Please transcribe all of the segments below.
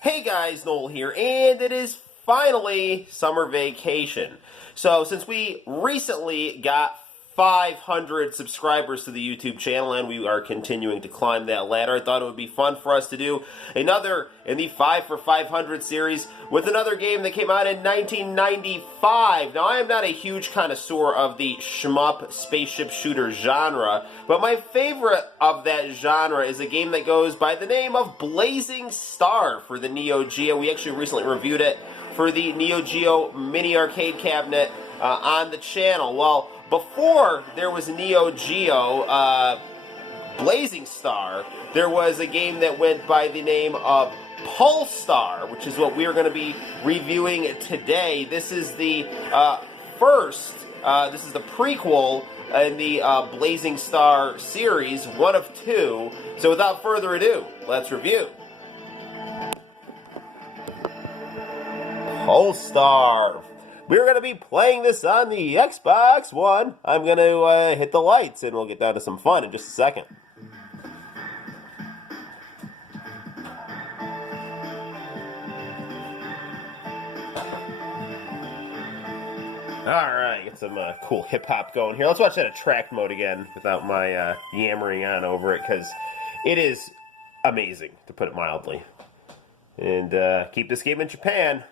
Hey guys, Noel here, and it is finally summer vacation. So, since we recently got 500 subscribers to the YouTube channel and we are continuing to climb that ladder, I thought it would be fun for us to do another in the 5 for 500 series with another game that came out in 1995. Now, I am not a huge connoisseur of the shmup spaceship shooter genre, but my favorite of that genre is a game that goes by the name of Blazing Star for the Neo Geo. We actually recently reviewed it for the Neo Geo mini arcade cabinet on the channel. Well, before there was Neo Geo Blazing Star, there was a game that went by the name of Pulstar, which is what we are going to be reviewing today. This is the this is the prequel in the Blazing Star series, one of two. So without further ado, let's review. Pulstar. We're going to be playing this on the Xbox One. I'm going to hit the lights and we'll get down to some fun in just a second. Alright, get some cool hip-hop going here. Let's watch that attract mode again without my yammering on over it, because it is amazing, to put it mildly. And keep this game in Japan,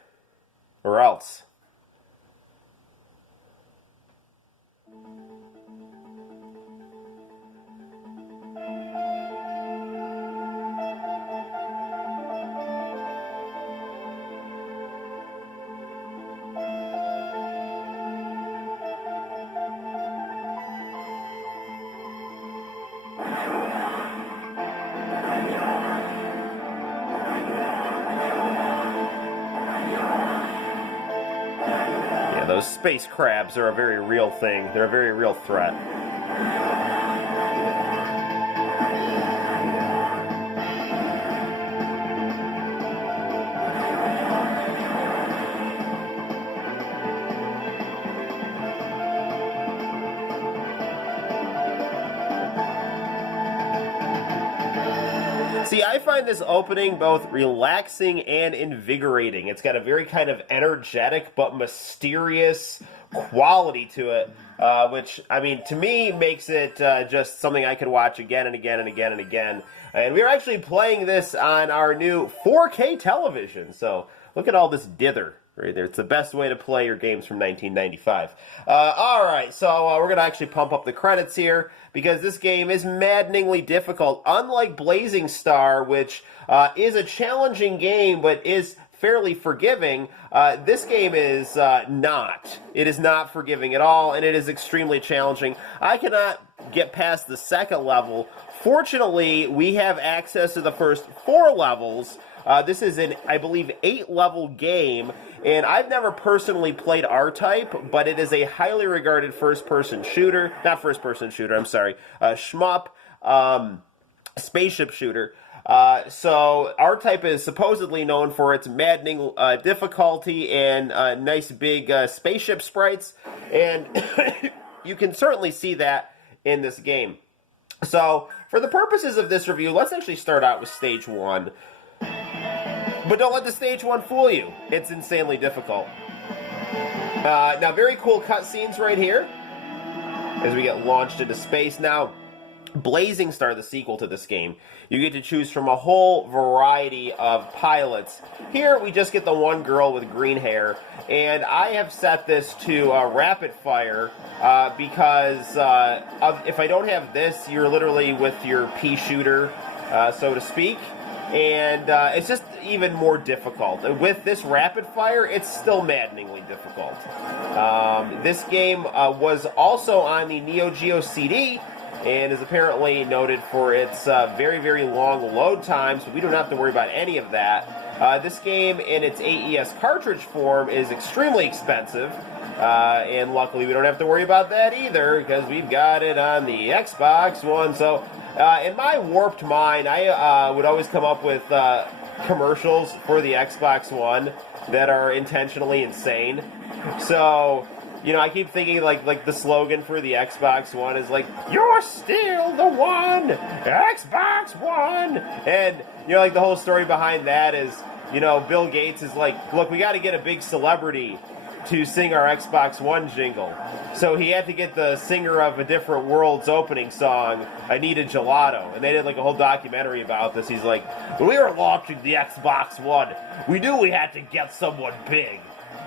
or else. Those space crabs are a very real thing. They're a very real threat. See, I find this opening both relaxing and invigorating. It's got a very kind of energetic but mysterious quality to it, which, I mean, to me makes it just something I could watch again and again and again and again. And we're actually playing this on our new 4K television, so look at all this dither right there. It's the best way to play your games from 1995. Alright, so we're going to actually pump up the credits here, because this game is maddeningly difficult. Unlike Blazing Star, which is a challenging game, but is fairly forgiving, this game is not. It is not forgiving at all, and it is extremely challenging. I cannot get past the second level. Fortunately, we have access to the first 4 levels. This is an, I believe, 8-level game, and I've never personally played R-Type, but it is a highly regarded first-person shooter, not first-person shooter, I'm sorry, shmup, spaceship shooter. So R-Type is supposedly known for its maddening difficulty and nice big spaceship sprites, and you can certainly see that in this game. So, for the purposes of this review, let's actually start out with Stage 1. But don't let the Stage 1 fool you. It's insanely difficult. Now, very cool cutscenes right here as we get launched into space. Now, Blazing Star, the sequel to this game, you get to choose from a whole variety of pilots. Here, we just get the one girl with green hair, and I have set this to rapid fire because if I don't have this, you're literally with your pea shooter, so to speak. And it's just even more difficult. With this rapid fire, it's still maddeningly difficult. This game was also on the Neo Geo CD and is apparently noted for its very, very long load times, but we don't have to worry about any of that. This game, in its AES cartridge form, is extremely expensive, and luckily we don't have to worry about that either, because we've got it on the Xbox One. So in my warped mind, I would always come up with commercials for the Xbox One that are intentionally insane. So, you know, I keep thinking like the slogan for the Xbox One is like, "You're still the one, Xbox One," and you know, like the whole story behind that is, Bill Gates is like, look, we got to get a big celebrity to sing our Xbox One jingle. So he had to get the singer of A Different World's opening song, Anita Gelato. And they did like a whole documentary about this. He's like, when we were launching the Xbox One, we knew we had to get someone big.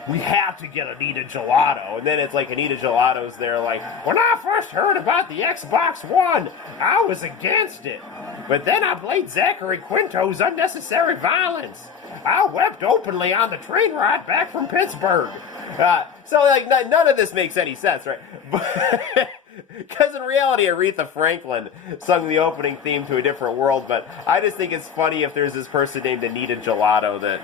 We had to get Anita Gelato. And then it's like Anita Gelato's there like, when I first heard about the Xbox One, I was against it. But then I played Zachary Quinto's Unnecessary Violence. I wept openly on the train ride back from Pittsburgh. So, like, none of this makes any sense, right? Because in reality, Aretha Franklin sung the opening theme to A Different World, but I just think it's funny if there's this person named Anita Gelato that,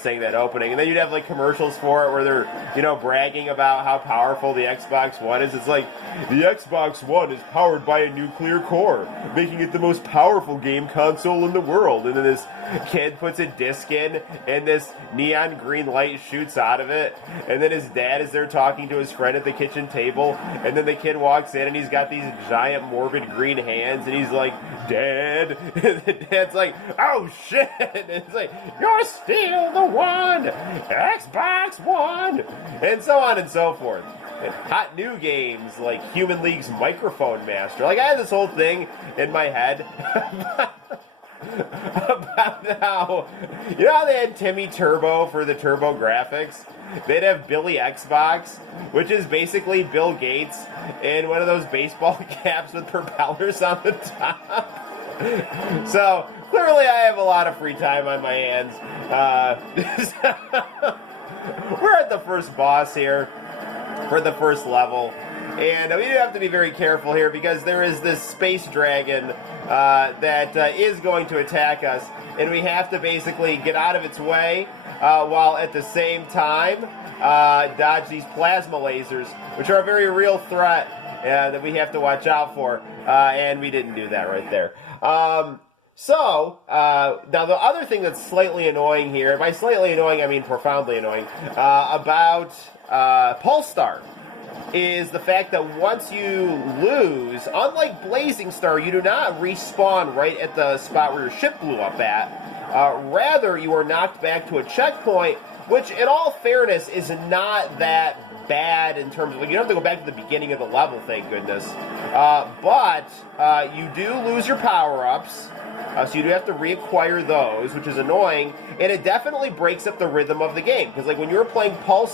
sang that opening. And then you'd have, like, commercials for it where they're, bragging about how powerful the Xbox One is. It's like, the Xbox One is powered by a nuclear core, making it the most powerful game console in the world. And then this kid puts a disc in, and this neon green light shoots out of it. And then his dad is there talking to his friend at the kitchen table. And then the kid walks in, and he's got these giant morbid green hands, and he's like, Dad. And the dad's like, oh shit. And it's like, you're still the one, Xbox One, and so on and so forth. And hot new games like Human League's Microphone Master. Like, I had this whole thing in my head about how, how they had Timmy Turbo for the Turbo Graphics? They'd have Billy Xbox, which is basically Bill Gates in one of those baseball caps with propellers on the top. So, clearly I have a lot of free time on my hands. We're at the first boss here for the first level. And we do have to be very careful here because there is this space dragon that is going to attack us. And we have to basically get out of its way while at the same time dodge these plasma lasers, which are a very real threat that we have to watch out for. And we didn't do that right there. Now the other thing that's slightly annoying here, by slightly annoying I mean profoundly annoying, about Pulstar is the fact that once you lose, unlike Blazing Star, you do not respawn right at the spot where your ship blew up at. Rather, you are knocked back to a checkpoint, which in all fairness is not that bad in terms of, you don't have to go back to the beginning of the level, thank goodness. But you do lose your power-ups, so you do have to reacquire those, which is annoying, and it definitely breaks up the rhythm of the game. Because like when you were playing when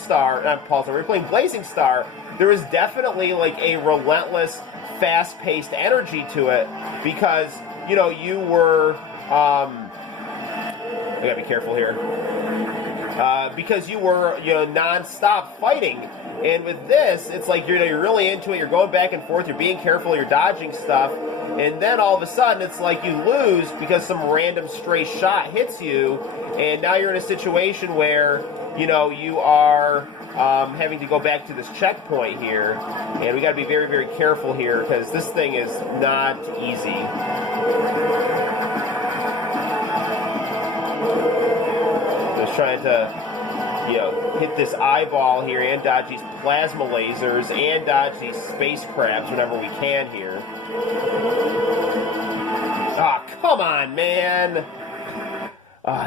you were playing Blazing Star, there was definitely like a relentless, fast-paced energy to it, because, you were, I gotta be careful here. Because you were, non-stop fighting. And with this, it's like you're really into it, you're going back and forth, you're being careful, you're dodging stuff, and then all of a sudden it's like you lose because some random stray shot hits you, and now you're in a situation where, you are having to go back to this checkpoint here, and we got to be very, very careful here because this thing is not easy. Just trying to hit this eyeball here and dodge these plasma lasers and dodge these space crabs whenever we can here. Ah, come on, man.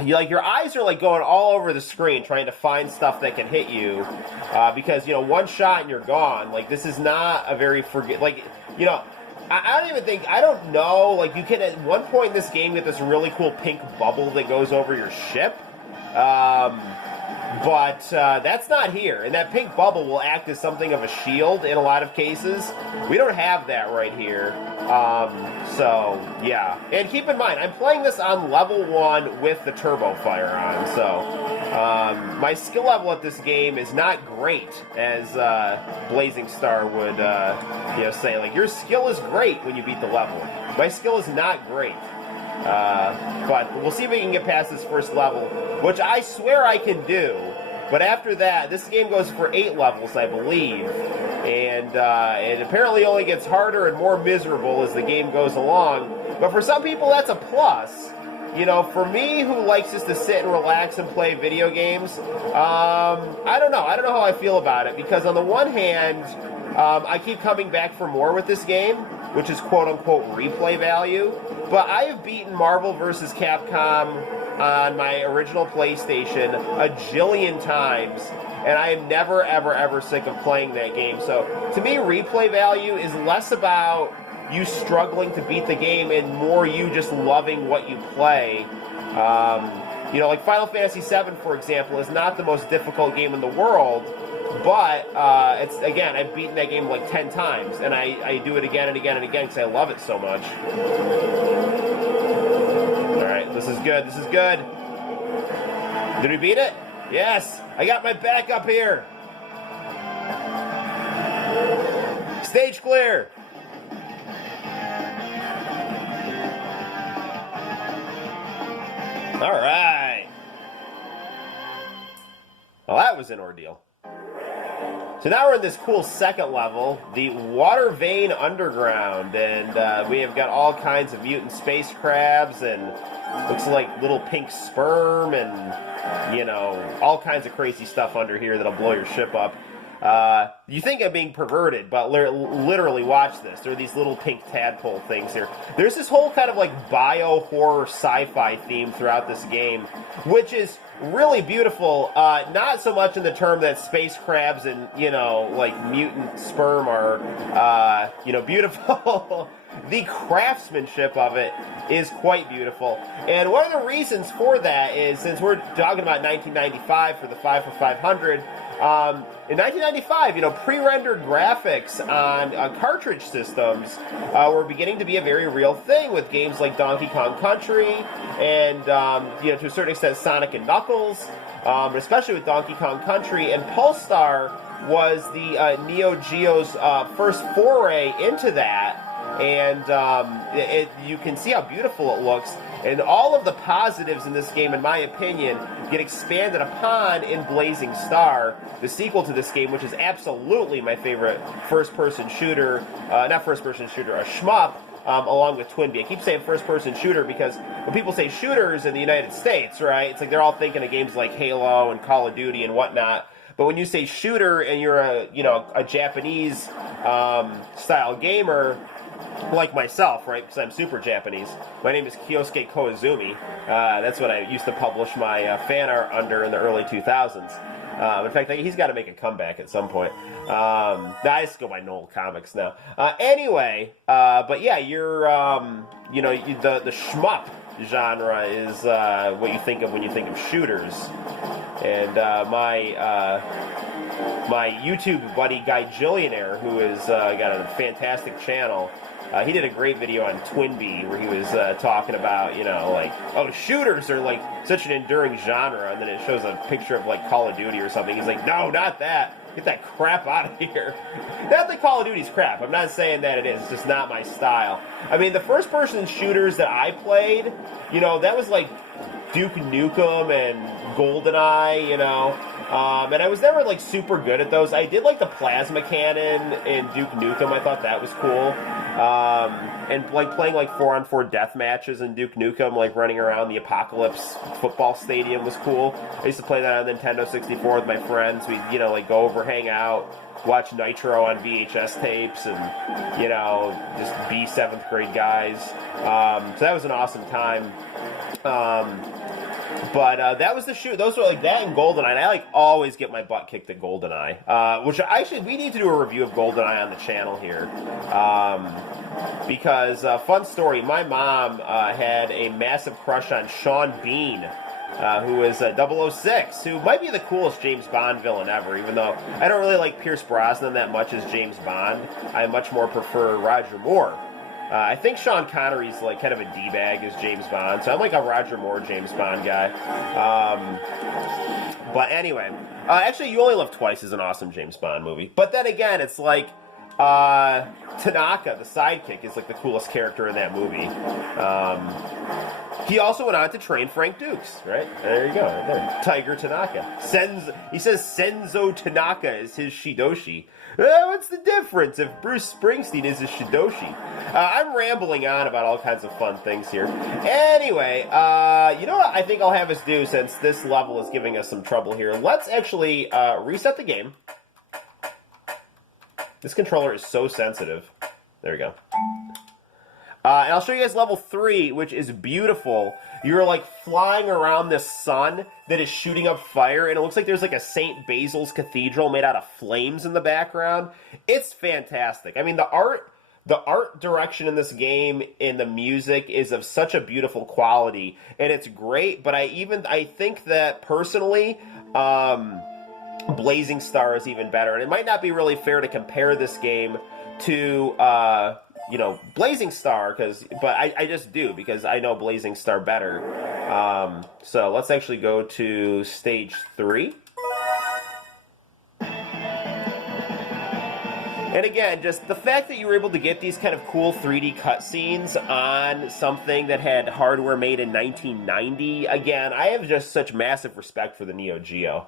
Your eyes are like going all over the screen trying to find stuff that can hit you because, one shot and you're gone. Like, this is not a very I don't know, like, you can at one point in this game get this really cool pink bubble that goes over your ship. But that's not here, and that pink bubble will act as something of a shield in a lot of cases. We don't have that right here, so yeah. And keep in mind, I'm playing this on level 1 with the turbo fire on, so my skill level at this game is not great, as Blazing Star would say. Like, your skill is great when you beat the level. My skill is not great. But we'll see if we can get past this first level, which I swear I can do. But after that, this game goes for 8 levels, I believe. And it apparently only gets harder and more miserable as the game goes along. But for some people, that's a plus. For me, who likes just to sit and relax and play video games, I don't know. I don't know how I feel about it. Because on the one hand, I keep coming back for more with this game. which is quote-unquote replay value. But I have beaten Marvel vs. Capcom on my original PlayStation a jillion times, and I am never, ever, ever sick of playing that game. So, to me, replay value is less about you struggling to beat the game and more you just loving what you play. You know, like Final Fantasy VII, for example, is not the most difficult game in the world, but it's, again, I've beaten that game like 10 times, and I do it again and again and again because I love it so much. Alright, this is good, this is good. Did we beat it? Yes! I got my back up here! Stage clear! Alright! Well, that was an ordeal. So now we're in this cool second level, the Water Vein Underground, and we have got all kinds of mutant space crabs, and looks like little pink sperm, and, you know, all kinds of crazy stuff under here that'll blow your ship up. You think I'm being perverted, but literally watch this. There are these little pink tadpole things here. There's this whole kind of like bio-horror sci-fi theme throughout this game, which is really beautiful. Not so much in the term that space crabs and, you know, like mutant sperm are, you know, beautiful. The craftsmanship of it is quite beautiful. And one of the reasons for that is, since we're talking about 1995 for the 5 for 500, in 1995, you know, pre-rendered graphics on cartridge systems were beginning to be a very real thing with games like Donkey Kong Country and, you know, to a certain extent, Sonic and Knuckles, especially with Donkey Kong Country. And Pulstar was the Neo Geo's first foray into that. And you can see how beautiful it looks. And all of the positives in this game, in my opinion, get expanded upon in Blazing Star, the sequel to this game, which is absolutely my favorite first-person shooter, not first-person shooter, a shmup, along with Twinbee. I keep saying first-person shooter because when people say shooters in the United States, right, it's like they're all thinking of games like Halo and Call of Duty and whatnot. But when you say shooter and you're a Japanese style gamer, like myself, right, because I'm super Japanese. My name is Kyosuke Koizumi. That's what I used to publish my fan art under in the early 2000s. In fact, he's got to make a comeback at some point. I just go by Noel Comics now. Anyway, but yeah, you're, the shmup genre is what you think of when you think of shooters. And my YouTube buddy Guy Gillionaire, who has got a fantastic channel, he did a great video on Twinbee where he was talking about, shooters are like such an enduring genre, and then it shows a picture of like Call of Duty or something. He's like, no, not that. Get that crap out of here. Not that Call of Duty's crap. I'm not saying that it is. It's just not my style. I mean, the first-person shooters that I played, that was like Duke Nukem and GoldenEye, and I was never like super good at those. I did like the plasma cannon in Duke Nukem. I thought that was cool. And like playing like 4-on-4 death matches in Duke Nukem, like running around the Apocalypse football stadium was cool. I used to play that on Nintendo 64 with my friends. We'd, like go over, hang out, watch Nitro on VHS tapes, and, just be 7th grade guys. So that was an awesome time. But that was the shoot. Those were like that and GoldenEye. And I like always get my butt kicked at GoldenEye, which we need to do a review of GoldenEye on the channel here, because fun story. My mom had a massive crush on Sean Bean, who was 006, who might be the coolest James Bond villain ever. Even though I don't really like Pierce Brosnan that much as James Bond, I much more prefer Roger Moore. I think Sean Connery's like kind of a D-bag as James Bond, so I'm like a Roger Moore James Bond guy. But anyway, actually, You Only Live Twice is an awesome James Bond movie. But then again, it's like Tanaka, the sidekick, is like the coolest character in that movie. He also went on to train Frank Dukes, right? There you go, right there. Tiger Tanaka. He says Senzo Tanaka is his Shidoshi. What's the difference if Bruce Springsteen is his Shidoshi? I'm rambling on about all kinds of fun things here. Anyway, you know what I think I'll have us do, since this level is giving us some trouble here? Let's actually reset the game. This controller is so sensitive. There we go. And I'll show you guys level 3, which is beautiful. You're like flying around this sun that is shooting up fire, and it looks like there's like a St. Basil's Cathedral made out of flames in the background. It's fantastic. I mean, the art direction in this game and the music is of such a beautiful quality, and it's great. But I think that personally, Blazing Star is even better, and it might not be really fair to compare this game to Blazing Star, but I just do, because I know Blazing Star better. So let's actually go to stage 3. And again, just the fact that you were able to get these kind of cool 3D cutscenes on something that had hardware made in 1990, again, I have just such massive respect for the Neo Geo.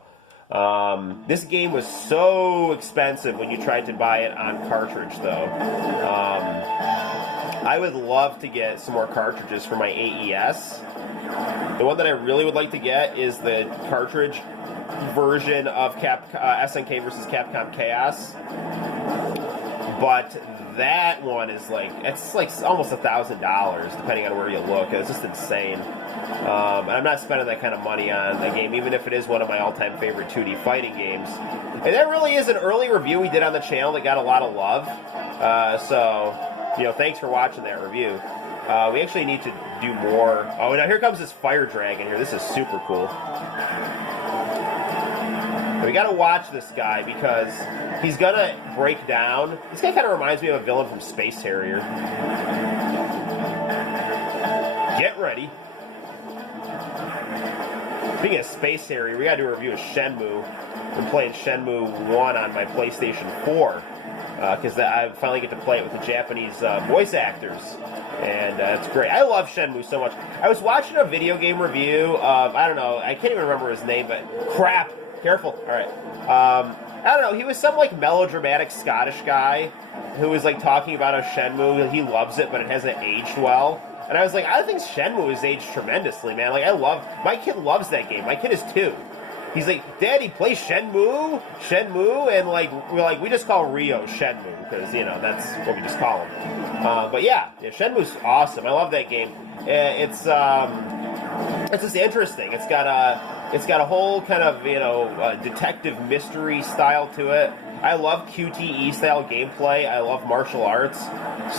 This game was so expensive when you tried to buy it on cartridge, though. I would love to get some more cartridges for my AES. The one that I really would like to get is the cartridge version of SNK versus Capcom Chaos. But that one is it's almost $1,000 depending on where you look. It's just insane. And I'm not spending that kind of money on the game, even if it is one of my all-time favorite 2D fighting games. And that really is an early review we did on the channel that got a lot of love. So, thanks for watching that review. We actually need to do more. Oh, now here comes this fire dragon here. This is super cool. We gotta watch this guy because he's gonna break down. This guy kind of reminds me of a villain from Space Harrier. Get ready. Speaking of Space Harrier, we gotta do a review of Shenmue. I've been playing Shenmue 1 on my PlayStation 4 because I finally get to play it with the Japanese voice actors. And it's great. I love Shenmue so much. I was watching a video game review of, I don't know, I can't even remember his name, but crap. Careful. All right. I don't know. He was some melodramatic Scottish guy who was talking about how Shenmue, he loves it, but it hasn't aged well. And I was like, I think Shenmue has aged tremendously, man. My kid loves that game. My kid is 2. He's like, Daddy, play Shenmue, and we just call Rio Shenmue because that's what we just call him. But yeah, Shenmue's awesome. I love that game. It's just interesting. It's got a whole kind of detective mystery style to it. I love QTE style gameplay. I love martial arts.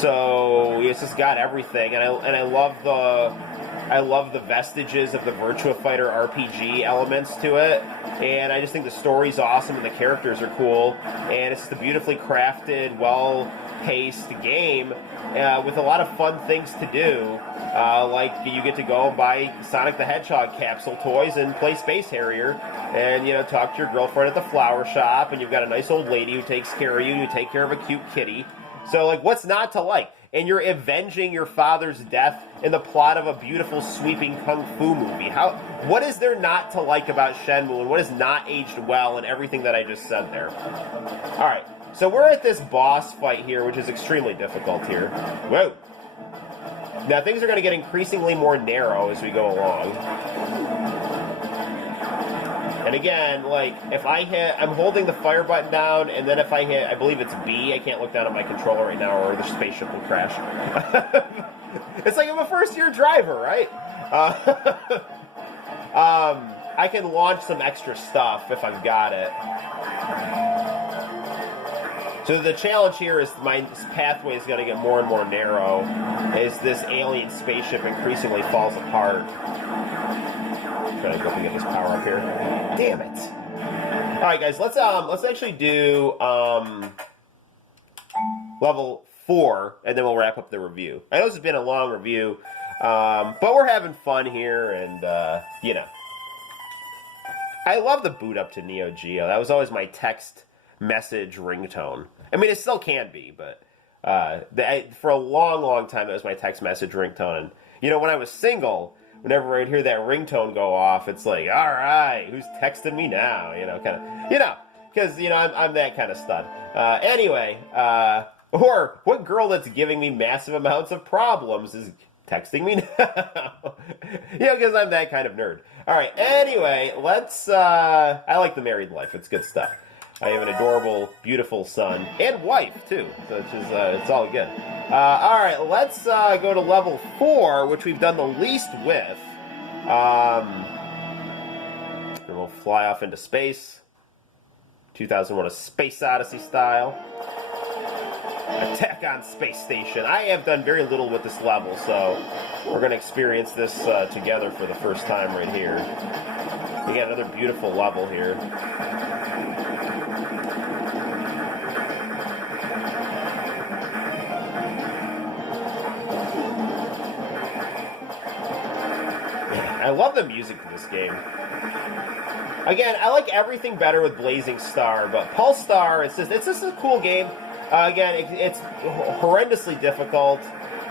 So it's just got everything, and I love the vestiges of the Virtua Fighter RPG elements to it. And I just think the story's awesome and the characters are cool. And it's just a beautifully crafted, well-paced game with a lot of fun things to do. You get to go and buy Sonic the Hedgehog capsule toys and play Space Harrier. And, talk to your girlfriend at the flower shop. And you've got a nice old lady who takes care of you. You take care of a cute kitty. So, what's not to like? And you're avenging your father's death in the plot of a beautiful, sweeping kung fu movie. What is there not to like about Shenmue, and what has not aged well, and everything that I just said there? All right, so we're at this boss fight here, which is extremely difficult here. Whoa. Now, things are going to get increasingly more narrow as we go along. And again, if I hit, I'm holding the fire button down, and then if I hit, I believe it's B, I can't look down at my controller right now, or the spaceship will crash. It's like I'm a first-year driver, right? I can launch some extra stuff if I've got it. So the challenge here is my pathway is going to get more and more narrow as this alien spaceship increasingly falls apart. Trying to go and get this power up here. Damn it! All right, guys, let's actually do level 4, and then we'll wrap up the review. I know this has been a long review, but we're having fun here, and I love the boot up to Neo Geo. That was always my text message ringtone. I mean, it still can be, but for a long, long time, that was my text message ringtone. And when I was single, whenever I'd hear that ringtone go off, it's like, all right, who's texting me now? Because I'm that kind of stud. Anyway, or what girl that's giving me massive amounts of problems is texting me now? Because I'm that kind of nerd. All right, anyway, let's. I like the married life. It's good stuff. I have an adorable, beautiful son and wife too, so it's all good. All right, let's go to level 4, which we've done the least with. And we'll fly off into space, 2001: A Space Odyssey style. Attack on Space Station. I have done very little with this level, so we're going to experience this together for the first time right here. We got another beautiful level here. I love the music in this game. Again, I like everything better with Blazing Star, but Pulstar, it's just a cool game. Again, it's horrendously difficult,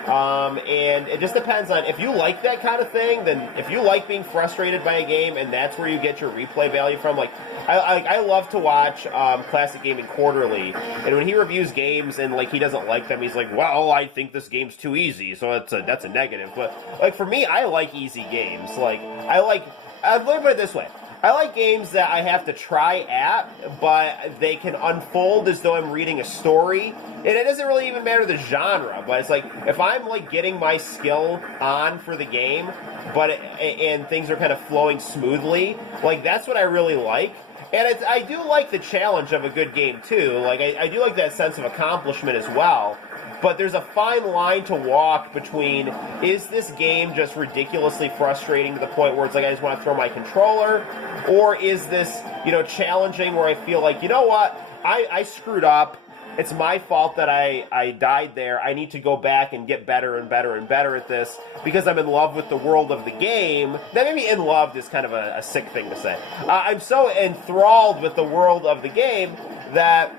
and it just depends on if you like that kind of thing. Then if you like being frustrated by a game, and that's where you get your replay value from. Like I love to watch Classic Gaming Quarterly, and when he reviews games and like he doesn't like them, he's like, "Well, I think this game's too easy," so that's a negative. But like for me, I like easy games. Like let me put it this way. I like games that I have to try at, but they can unfold as though I'm reading a story. And it doesn't really even matter the genre, but it's like, if I'm like getting my skill on for the game, and things are kind of flowing smoothly, like that's what I really like. And I do like the challenge of a good game too. Like I do like that sense of accomplishment as well. But there's a fine line to walk between, is this game just ridiculously frustrating to the point where it's like I just want to throw my controller, or is this, challenging where I feel like, you know what, I screwed up, it's my fault that I died there, I need to go back and get better and better and better at this because I'm in love with the world of the game. That maybe in love is kind of a sick thing to say. I'm so enthralled with the world of the game that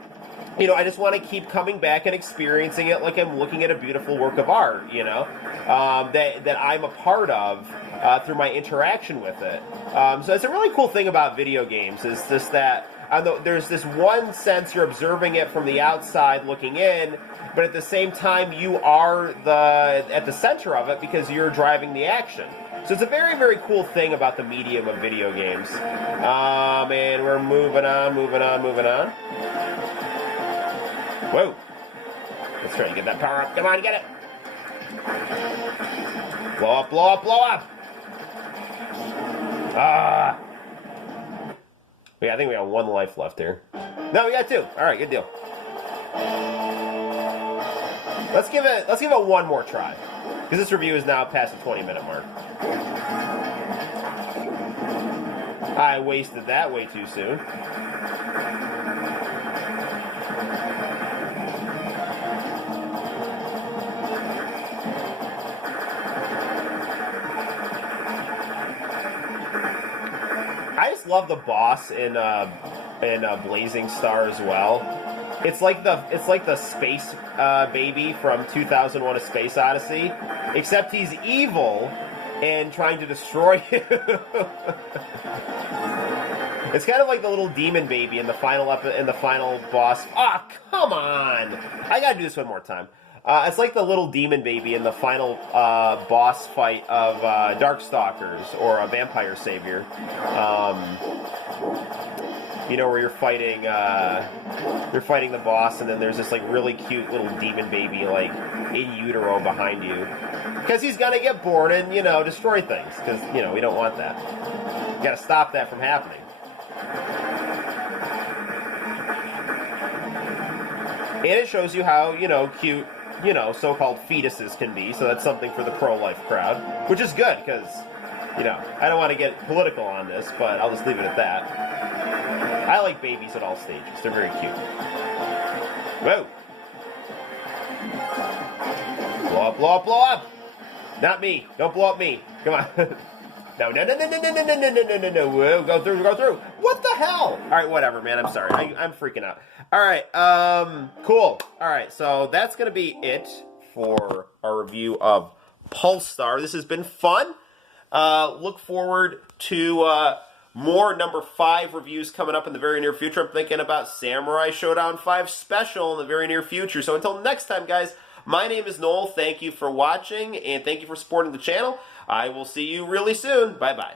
I just want to keep coming back and experiencing it like I'm looking at a beautiful work of art, that I'm a part of through my interaction with it. So it's a really cool thing about video games is just that there's this one sense you're observing it from the outside looking in, but at the same time you are at the center of it because you're driving the action. So it's a very, very cool thing about the medium of video games. And we're moving on. Whoa. Let's try to get that power up. Come on, get it. Blow up. Ah. Yeah, I think we got 1 life left here. No, we got 2. All right, good deal. Let's give it one more try. Because this review is now past the 20-minute mark. I wasted that way too soon. I just love the boss in Blazing Star as well. It's like the space baby from 2001: A Space Odyssey, except he's evil and trying to destroy you. It's kind of like the little demon baby in the final boss. Ah, oh, come on! I gotta do this one more time. It's like the little demon baby in the final boss fight of Darkstalkers or a Vampire Savior. Where you're fighting the boss, and then there's this like really cute little demon baby like in utero behind you, because he's gonna get bored and destroy things. Because we don't want that. You gotta stop that from happening. And it shows you how cute so-called fetuses can be, so that's something for the pro-life crowd, which is good, because, I don't want to get political on this, but I'll just leave it at that. I like babies at all stages. They're very cute. Whoa! Blow up! Not me. Don't blow up me. Come on. No. Whoa, go through. What the hell? All right, whatever, man. I'm sorry. I'm freaking out. All right, cool. All right, so that's going to be it for our review of Pulstar. This has been fun. Look forward to more number 5 reviews coming up in the very near future. I'm thinking about Samurai Showdown 5 Special in the very near future. So until next time, guys, my name is Noel. Thank you for watching, and thank you for supporting the channel. I will see you really soon. Bye-bye.